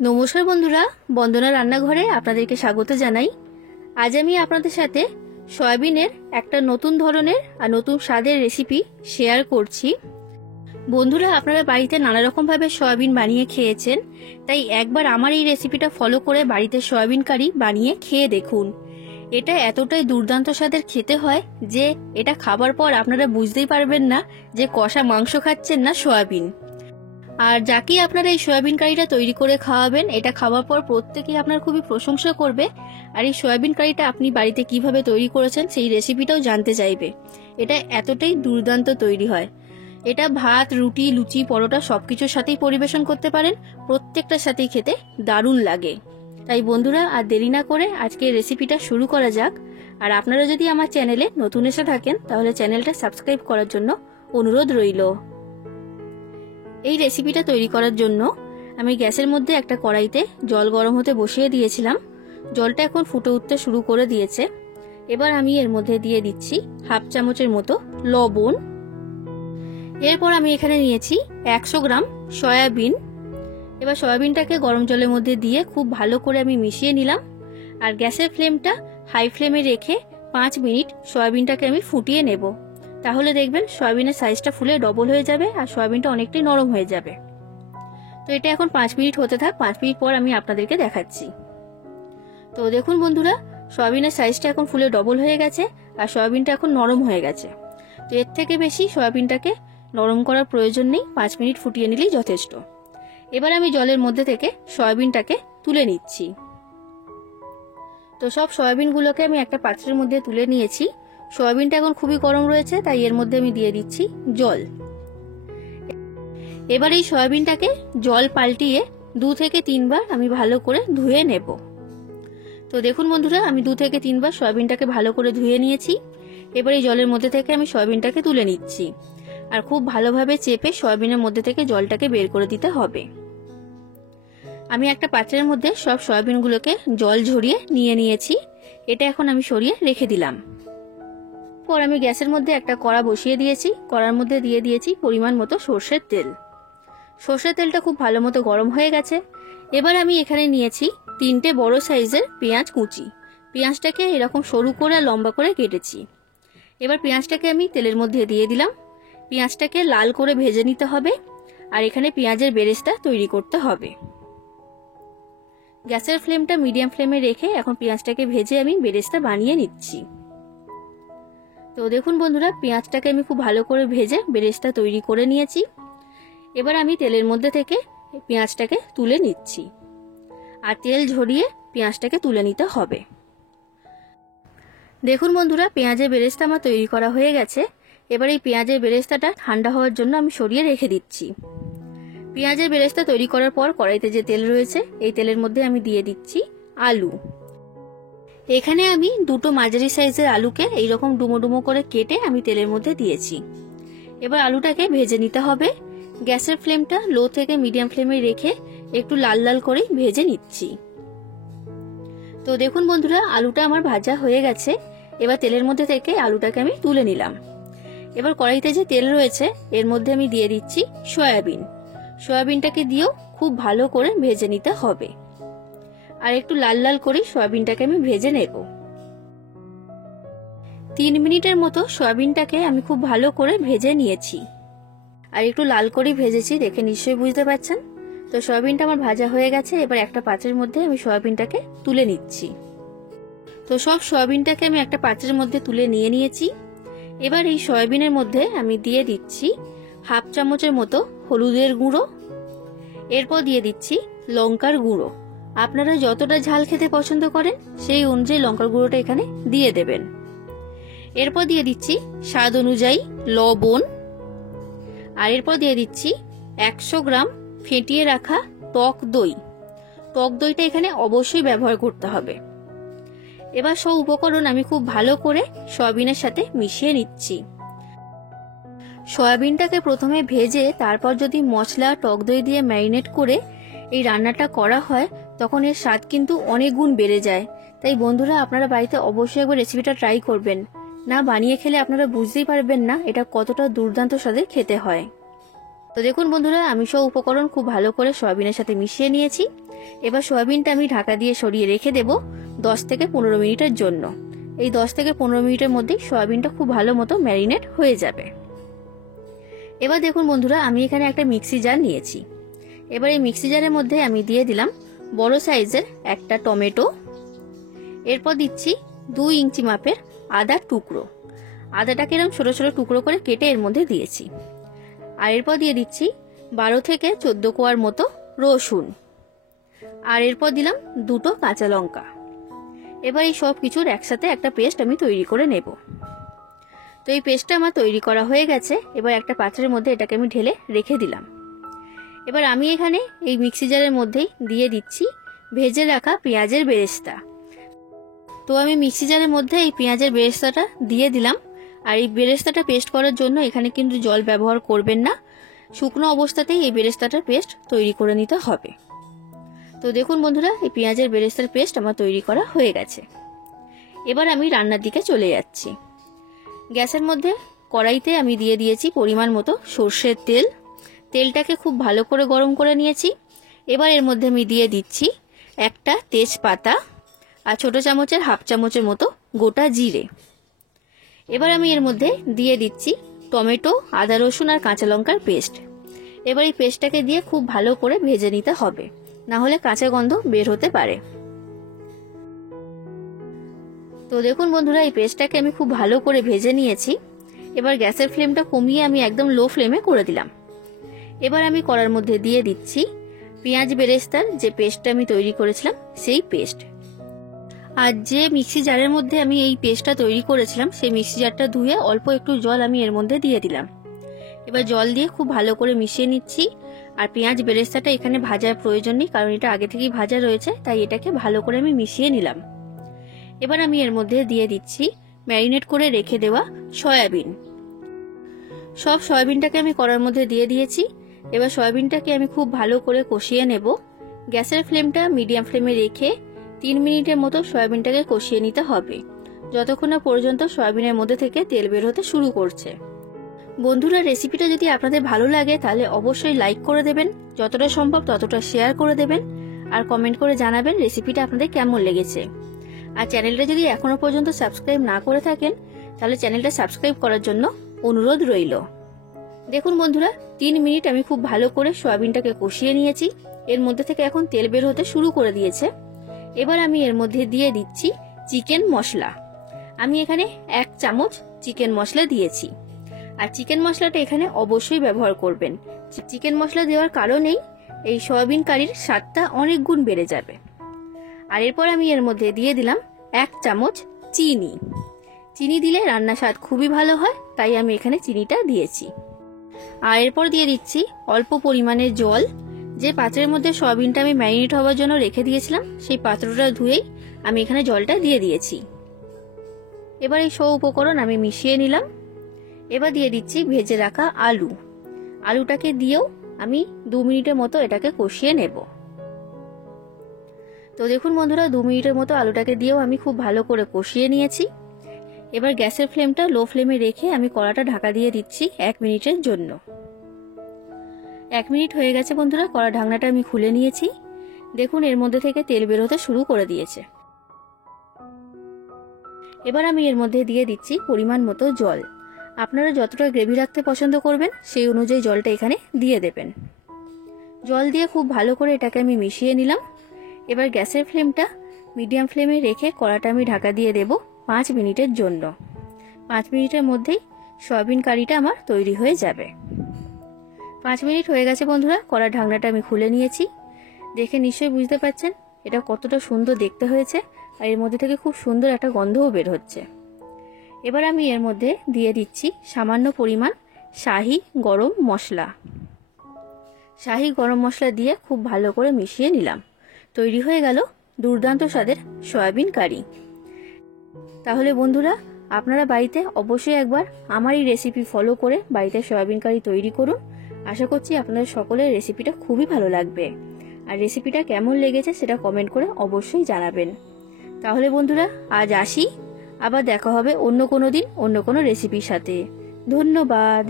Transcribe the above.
নমস্কার বন্ধুরা, বন্দনা রান্নাঘরে আপনাদেরকে স্বাগত জানাই। আজ আমি আপনাদের সাথে সয়াবিনের একটা নতুন ধরনের আর নতুন স্বাদের রেসিপি শেয়ার করছি। বন্ধুরা, আপনারা বাড়িতে নানা রকমভাবে সয়াবিন বানিয়ে খেয়েছেন, তাই একবার আমার এই রেসিপিটা ফলো করে বাড়িতে সয়াবিন কারি বানিয়ে খেয়ে দেখুন। এটা এতটাই দুর্দান্ত স্বাদের খেতে হয় যে এটা খাবার পর আপনারা বুঝতেই পারবেন না যে কষা মাংস খাচ্ছেন না সয়াবিন। আর যাকে আপনারা এই সয়াবিন কারিটা তৈরি করে খাওয়াবেন, এটা খাওয়ার পর প্রত্যেকেই আপনার খুবই প্রশংসা করবে। আর এই সয়াবিন কারিটা আপনি বাড়িতে কিভাবে তৈরি করেছেন সেই রেসিপিটাও জানতে চাইবে। এটা এতটাই দুর্দান্ত তৈরি হয়। এটা ভাত, রুটি, লুচি, পরোটা সবকিছুর সাথেই পরিবেশন করতে পারেন, প্রত্যেকটার সাথেই খেতে দারুণ লাগে। তাই বন্ধুরা, আর দেরি না করে আজকে রেসিপিটা শুরু করা যাক। আর আপনারা যদি আমার চ্যানেলে নতুন এসে থাকেন তাহলে চ্যানেলটা সাবস্ক্রাইব করার জন্য অনুরোধ রইল। এই রেসিপিটা তৈরি করার জন্য আমি গ্যাসের মধ্যে একটা কড়াইতে জল গরম হতে বসিয়ে দিয়েছিলাম। জলটা এখন ফুটে উঠতে শুরু করে দিয়েছে। এবার আমি এর মধ্যে দিয়ে দিচ্ছি হাফ চামচের মতো লবণ। এরপর আমি এখানে নিয়েছি 100 গ্রাম সয়াবিন। এবার সয়াবিনটাকে গরম জলের মধ্যে দিয়ে খুব ভালো করে আমি মিশিয়ে নিলাম। আর গ্যাসের ফ্লেমটা হাই ফ্লেমে রেখে 5 মিনিট সয়াবিনটাকে আমি ফুটিয়ে নেব। তাহলে দেখবেন সয়াবিনের সাইজটা ফুলে ডবল হয়ে যাবে আর সয়াবিনটা অনেকটাই নরম হয়ে যাবে। তো এটা এখন 5 মিনিট হতে থাক। 5 মিনিট পর আমি আপনাদেরকে দেখাচ্ছি। তো দেখুন বন্ধুরা, সয়াবিনের সাইজটা এখন ফুলে ডবল হয়ে গেছে আর সয়াবিনটা এখন নরম হয়ে গেছে। তো এর থেকে বেশি সয়াবিনটাকে নরম করার প্রয়োজন নেই, 5 মিনিট ফুটিয়ে নিলেই যথেষ্ট। এবার আমি জলের মধ্যে থেকে সয়াবিনটাকে তুলে নিচ্ছি। তো সব সয়াবিনগুলোকে আমি একটা পাত্রের মধ্যে তুলে নিয়েছি। সয়াবিনটা এখন খুবই গরম রয়েছে, তাই এর মধ্যে আমি দিয়ে দিচ্ছি জল। এবার এই সয়াবিনটাকে জল পাল্টিয়ে 2 থেকে 3 বার আমি ভালো করে ধুয়ে নেব। তো দেখুন বন্ধুরা, আমি 2 থেকে 3 বার সয়াবিনটাকে ভালো করে ধুয়ে নিয়েছি। এবার এই জলের মধ্যে থেকে আমি সয়াবিনটাকে তুলে নিচ্ছি। আর খুব ভালোভাবে চেপে সয়াবিনের মধ্যে থেকে জলটাকে বের করে দিতে হবে। আমি একটা পাত্রের মধ্যে সব সয়াবিনগুলোকে জল ঝরিয়ে নিয়ে নিয়েছি। এটা এখন আমি সরিয়ে রেখে দিলাম। পর আমি গ্যাসের মধ্যে একটা কড়া বসিয়ে দিয়েছি। কড়ার মধ্যে দিয়ে দিয়েছি পরিমাণ মতো সর্ষের তেল। সর্ষের তেলটা খুব ভালো মতো গরম হয়ে গেছে। এবার আমি এখানে নিয়েছি 3টে বড় সাইজের পেঁয়াজ কুচি। পেঁয়াজটাকে এরকম সরু করে লম্বা করে কেটেছি। এবার পেঁয়াজটাকে আমি তেলের মধ্যে দিয়ে দিলাম। পেঁয়াজটাকে লাল করে ভেজে নিতে হবে। আর এখানে পেঁয়াজের বেরেস্তা তৈরি করতে হবে। গ্যাসের ফ্লেমটা মিডিয়াম ফ্লেমে রেখে এখন পেঁয়াজটাকে ভেজে আমি বেরেস্তা বানিয়ে নিচ্ছি। তো দেখুন বন্ধুরা, পেঁয়াজটাকে আমি খুব ভালো করে ভেজে বেরেস্তা তৈরি করে নিয়েছি। এবার আমি তেলের মধ্যে থেকে পেঁয়াজটাকে তুলে নিচ্ছি। আর তেল ঝরিয়ে পেঁয়াজটাকে তুলে নিতে হবে। দেখুন বন্ধুরা, পেঁয়াজের বেরেস্তা আমার তৈরি করা হয়ে গেছে। এবার এই পেঁয়াজের বেরেস্তাটা ঠান্ডা হওয়ার জন্য আমি সরিয়ে রেখে দিচ্ছি। পেঁয়াজের বেরেস্তা তৈরি করার পর কড়াইতে যে তেল রয়েছে, এই তেলের মধ্যে আমি দিয়ে দিচ্ছি আলু। এখানে আমি 2টো মাঝারি সাইজের আলুকে এইরকম ডুমো ডুমো করে কেটে আমি তেলের মধ্যে দিয়েছি। এবার আলুটাকে ভেজে নিতে হবে। গ্যাসের ফ্লেমটা লো থেকে মিডিয়াম ফ্লেমে রেখে একটু লাল লাল করে ভেজে নিচ্ছি। তো দেখুন বন্ধুরা, আলুটা আমার ভাজা হয়ে গেছে। এবার তেলের মধ্যে থেকে আলুটাকে আমি তুলে নিলাম। এবার কড়াইতে যে তেল রয়েছে এর মধ্যে আমি দিয়ে দিচ্ছি সয়াবিন। সয়াবিনটাকে দিয়েও খুব ভালো করে ভেজে নিতে হবে। আর একটু লাল লাল করে সয়াবিনটাকে আমি ভেজে নেব। 3 মিনিটের মতো সয়াবিনটাকে আমি খুব ভালো করে ভেজে নিয়েছি। আর একটু লাল করে ভেজেছি, দেখে নিশ্চয়ই বুঝতে পারছেন। তো সয়াবিনটা আমার ভাজা হয়ে গেছে। এবার একটা পাত্রের মধ্যে আমি সয়াবিনটাকে তুলে নিচ্ছি। তো সব সয়াবিনটাকে আমি একটা পাত্রের মধ্যে তুলে নিয়ে নিয়েছি। এবার এই সয়াবিনের মধ্যে আমি দিয়ে দিচ্ছি হাফ চামচের মতো হলুদের গুঁড়ো। এরপর দিয়ে দিচ্ছি লঙ্কার গুঁড়ো। আপনারা যতটা ঝাল খেতে পছন্দ করেন সেই অনুযায়ী লঙ্কার গুঁড়োটা এখানে দিয়ে দেবেন। এরপর দিয়ে দিচ্ছি স্বাদ অনুযায়ী লবণ। আর এরপর দিয়ে দিচ্ছি 100 গ্রাম ফেটিয়ে রাখা টক দই। টক দইটা এখানে অবশ্যই ব্যবহার করতে হবে। এবার সব উপকরণ আমি খুব ভালো করে সয়াবিনের সাথে মিশিয়ে নিচ্ছি। সয়াবিনটাকে প্রথমে ভেজে তারপর যদি মশলা টক দই দিয়ে ম্যারিনেট করে এই রান্নাটা করা হয় তখন এর স্বাদ কিন্তু অনেক গুণ বেড়ে যায়। তাই বন্ধুরা, আপনারা বাড়িতে অবশ্যই একবার রেসিপিটা ট্রাই করবেন। না বানিয়ে খেলে আপনারা বুঝতেই পারবেন না এটা কতটা দুর্দান্ত স্বাদে খেতে হয়। তো দেখুন বন্ধুরা, আমি সব উপকরণ খুব ভালো করে সয়াবিনের সাথে মিশিয়ে নিয়েছি। এবার সয়াবিনটা আমি ঢাকা দিয়ে সরিয়ে রেখে দেব 10 থেকে 15 মিনিটের জন্য। এই 10 থেকে 15 মিনিটের মধ্যেই সয়াবিনটা খুব ভালো মতো ম্যারিনেট হয়ে যাবে। এবার দেখুন বন্ধুরা, আমি এখানে একটা মিক্সি জার নিয়েছি। এবার এই মিক্সি জারের মধ্যে আমি দিয়ে দিলাম বড় সাইজের একটা টমেটো। এরপর দিচ্ছি 2 ইঞ্চি মাপের আদার টুকরো। আদাটাকে এরকম ছোট ছোট টুকরো করে কেটে এর মধ্যে দিয়েছি। আর এরপর দিয়ে দিচ্ছি 12 থেকে 14 কোয়ার মতো রসুন। আর এরপর দিলাম 2টো কাঁচা লঙ্কা। এবার এই সব কিছুর একসাথে একটা পেস্ট আমি তৈরি করে নেব। তো এই পেস্টটা আমার তৈরি করা হয়ে গেছে। এবার একটা পাত্রের মধ্যে এটাকে আমি ঢেলে রেখে দিলাম। এবার আমি এখানে এই মিক্সি জারের মধ্যেই দিয়ে দিচ্ছি ভেজে রাখা পেঁয়াজের বেরেস্তা। তো আমি মিক্সি জারের মধ্যে এই পেঁয়াজের বেরেস্তাটা দিয়ে দিলাম। আর এই বেরেস্তাটা পেস্ট করার জন্য এখানে কিন্তু জল ব্যবহার করবেন না, শুকনো অবস্থাতেই এই বেরেস্তাটার পেস্ট তৈরি করে নিতে হবে। তো দেখুন বন্ধুরা, এই পেঁয়াজের বেরেস্তার পেস্ট আমার তৈরি করা হয়ে গেছে। এবার আমি রান্নার দিকে চলে যাচ্ছি। গ্যাসের মধ্যে কড়াইতে আমি দিয়ে দিয়েছি পরিমাণ মতো সর্ষের তেল। তেলটাকে খুব ভালো করে গরম করে নিয়েছি। এবার এর মধ্যে আমি দিয়ে দিচ্ছি একটা তেজপাতা আর ছোট চামচের হাফ চামচের মতো গোটা জিরে। এবার আমি এর মধ্যে দিয়ে দিচ্ছি টমেটো, আদা রসুন আর কাঁচা লঙ্কার পেস্ট। এবার এই পেস্টটাকে দিয়ে খুব ভালো করে ভেজে নিতে হবে, না হলে কাঁচা গন্ধ বের হতে পারে। তো দেখুন বন্ধুরা, এই পেস্টটাকে আমি খুব ভালো করে ভেজে নিয়েছি। এবার গ্যাসের ফ্লেমটা কমিয়ে আমি একদম লো ফ্লেমে করে দিলাম। এবার আমি কড়ার মধ্যে দিয়ে দিচ্ছি পেঁয়াজ বেরেস্তার যে পেস্টটা আমি তৈরি করেছিলাম সেই পেস্ট। আর যে মিক্সি জারের মধ্যে আমি এই পেস্টটা তৈরি করেছিলাম সেই মিক্সি জারটা ধুয়ে অল্প একটু জল আমি এর মধ্যে দিয়ে দিলাম। এবার জল দিয়ে খুব ভালো করে মিশিয়ে নিচ্ছি। আর পেঁয়াজ বেরেস্তাটা এখানে ভাজার প্রয়োজন নেই, কারণ এটা আগে থেকেই ভাজা রয়েছে, তাই এটাকে ভালো করে আমি মিশিয়ে নিলাম। এবার আমি এর মধ্যে দিয়ে দিচ্ছি ম্যারিনেট করে রেখে দেওয়া সয়াবিন। সব সয়াবিনটাকে আমি কড়ার মধ্যে দিয়ে দিয়েছি। এবার সয়াবিনটাকে আমি খুব ভালো করে কষিয়ে নেব। গ্যাসের ফ্লেমটা মিডিয়াম ফ্লেমে রেখে 3 মিনিটের মতো সয়াবিনটাকে কষিয়ে নিতে হবে, যতক্ষণ না পর্যন্ত সয়াবিনের মধ্যে থেকে তেল বের হতে শুরু করছে। বন্ধুরা, রেসিপিটা যদি আপনাদের ভালো লাগে তাহলে অবশ্যই লাইক করে দেবেন, যতটা সম্ভব ততটা শেয়ার করে দেবেন, আর কমেন্ট করে জানাবেন রেসিপিটা আপনাদের কেমন লেগেছে। আর চ্যানেলটা যদি এখনো পর্যন্ত সাবস্ক্রাইব না করে থাকেন তাহলে চ্যানেলটা সাবস্ক্রাইব করার জন্য অনুরোধ রইল। দেখুন বন্ধুরা, 3 মিনিট আমি খুব ভালো করে সয়াবিনটাকে কষিয়ে নিয়েছি। এর মধ্যে থেকে এখন তেল বের হতে শুরু করে দিয়েছে। এবার আমি এর মধ্যে দিয়ে দিচ্ছি চিকেন মশলা। আমি এখানে 1 চামচ চিকেন মশলা দিয়েছি। আর চিকেন মশলাটা এখানে অবশ্যই ব্যবহার করবেন। চিকেন মশলা দেওয়ার কারণেই এই সয়াবিন কারির স্বাদটা অনেক গুণ বেড়ে যাবে। আর এরপর আমি এর মধ্যে দিয়ে দিলাম 1 চামচ চিনি। চিনি দিলে রান্নার স্বাদ খুবই ভালো হয়, তাই আমি এখানে চিনিটা দিয়েছি। আর এরপর দিয়ে দিচ্ছি অল্প পরিমাণে জল। যে পাত্রের মধ্যে সয়াবিনটা আমি ম্যারিনেট হওয়ার জন্য রেখে দিয়েছিলাম সেই পাত্রটা ধুয়েই আমি এখানে জলটা দিয়ে দিয়েছি। এবার এই সব উপকরণ আমি মিশিয়ে নিলাম। এবার দিয়ে দিচ্ছি ভেজে রাখা আলু। আলুটাকে দিয়েও আমি 2 মিনিটের মতো এটাকে কষিয়ে নেব। তো দেখুন বন্ধুরা, 2 মিনিটের মতো আলুটাকে দিয়েও আমি খুব ভালো করে কষিয়ে নিয়েছি। এবার গ্যাসের ফ্লেমটা লো ফ্লেমে রেখে আমি কড়াটা ঢাকা দিয়ে দিচ্ছি 1 মিনিটের জন্য। 1 মিনিট হয়ে গেছে বন্ধুরা, কড়া ঢাকনাটা আমি খুলে নিয়েছি। দেখুন এর মধ্যে থেকে তেল বের হতে শুরু করে দিয়েছে। এবার আমি এর মধ্যে দিয়ে দিচ্ছি পরিমাণ মতো জল। আপনারা যতটা গ্রেভি রাখতে পছন্দ করবেন সেই অনুযায়ী জলটা এখানে দিয়ে দেবেন। জল দিয়ে খুব ভালো করে এটাকে আমি মিশিয়ে নিলাম। এবার গ্যাসের ফ্লেমটা মিডিয়াম ফ্লেমে রেখে কড়াটা আমি ঢাকা দিয়ে দেব 5 মিনিটের জন্য। 5 মিনিটের মধ্যেই সয়াবিন কারিটা আমার তৈরি হয়ে যাবে। 5 মিনিট হয়ে গেছে বন্ধুরা, কড়ার ঢাকনাটা আমি খুলে নিয়েছি। দেখে নিশ্চয়ই বুঝতে পারছেন এটা কতটা সুন্দর দেখতে হয়েছে, আর এর মধ্যে থেকে খুব সুন্দর একটা গন্ধও বের হচ্ছে। এবার আমি এর মধ্যে দিয়ে দিচ্ছি সামান্য পরিমাণ শাহি গরম মশলা। শাহি গরম মশলা দিয়ে খুব ভালো করে মিশিয়ে নিলাম। তৈরি হয়ে গেল দুর্দান্ত স্বাদের সয়াবিন কারি। তাহলে বন্ধুরা, আপনারা বাড়িতে অবশ্যই একবার আমার এই রেসিপি ফলো করে বাড়িতে সয়াবিন কারি তৈরি করুন। আশা করছি আপনাদের সকলের রেসিপিটা খুবই ভালো লাগবে। আর রেসিপিটা কেমন লেগেছে সেটা কমেন্ট করে অবশ্যই জানাবেন। তাহলে বন্ধুরা, আজ আসি, আবার দেখা হবে অন্য কোনো দিন অন্য কোনো রেসিপির সাথে। ধন্যবাদ।